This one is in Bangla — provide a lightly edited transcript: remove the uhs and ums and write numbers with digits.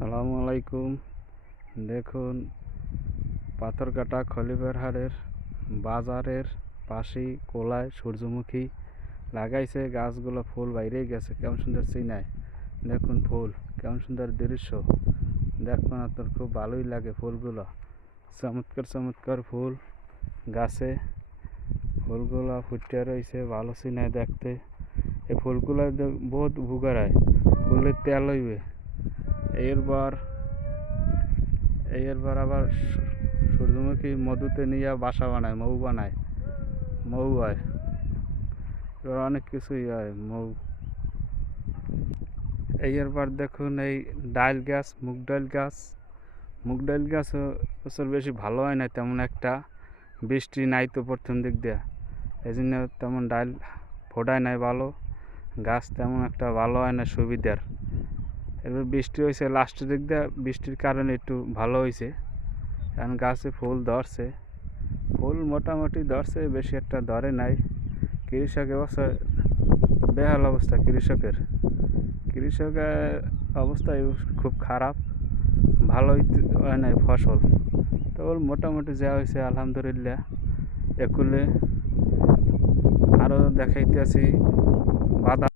আসসালামু আলাইকুম। দেখুন, পাথরঘাটা খলিফার হাটের বাজারের পাশেই কোলায় সূর্যমুখী লাগাইছে। গাছগুলো ফুল বাইরেই গেছে, কেমন সুন্দর চিনায়। দেখুন ফুল, কেমন সুন্দর দৃশ্য। দেখুন, আপনার খুব ভালোই লাগে ফুলগুলো। চমৎকার চমৎকার ফুল গাছে, ফুলগুলো ফুটে রয়েছে, ভালো চিনায় দেখতে। এই ফুলগুলো বহুত উপকার হয়, ফুলের তেল হইবে। এরপর আবার সূর্যমুখী মধুতে নিয়ে বাসা বানায়, মৌ বানায়, মৌ হয়। এবার অনেক কিছুই হয় মৌ। এরপর দেখুন এই ডাল গাছ, মুগ ডাল গাছ বছর বেশি ভালো হয় না তেমন একটা। বৃষ্টি নাই তো প্রথম দিক দিয়ে, এই জন্য তেমন ডাল ফোটায় নাই ভালো। গাছ তেমন একটা ভালো হয় না সুবিধার। এবার বৃষ্টি হয়েছে লাস্টের দিক দিয়ে, বৃষ্টির কারণে একটু ভালো হয়েছে। কারণ গাছে ফুল ধরছে, ফুল মোটামুটি ধরছে, বেশি একটা ধরে নাই। কৃষক এবছর বেহাল অবস্থা। কৃষকের অবস্থা খুব খারাপ, ভালোই হয় নাই ফসল। তো মোটামুটি যা হয়েছে আলহামদুলিল্লাহ। একুলে আরও দেখাইতেছি বাদাম।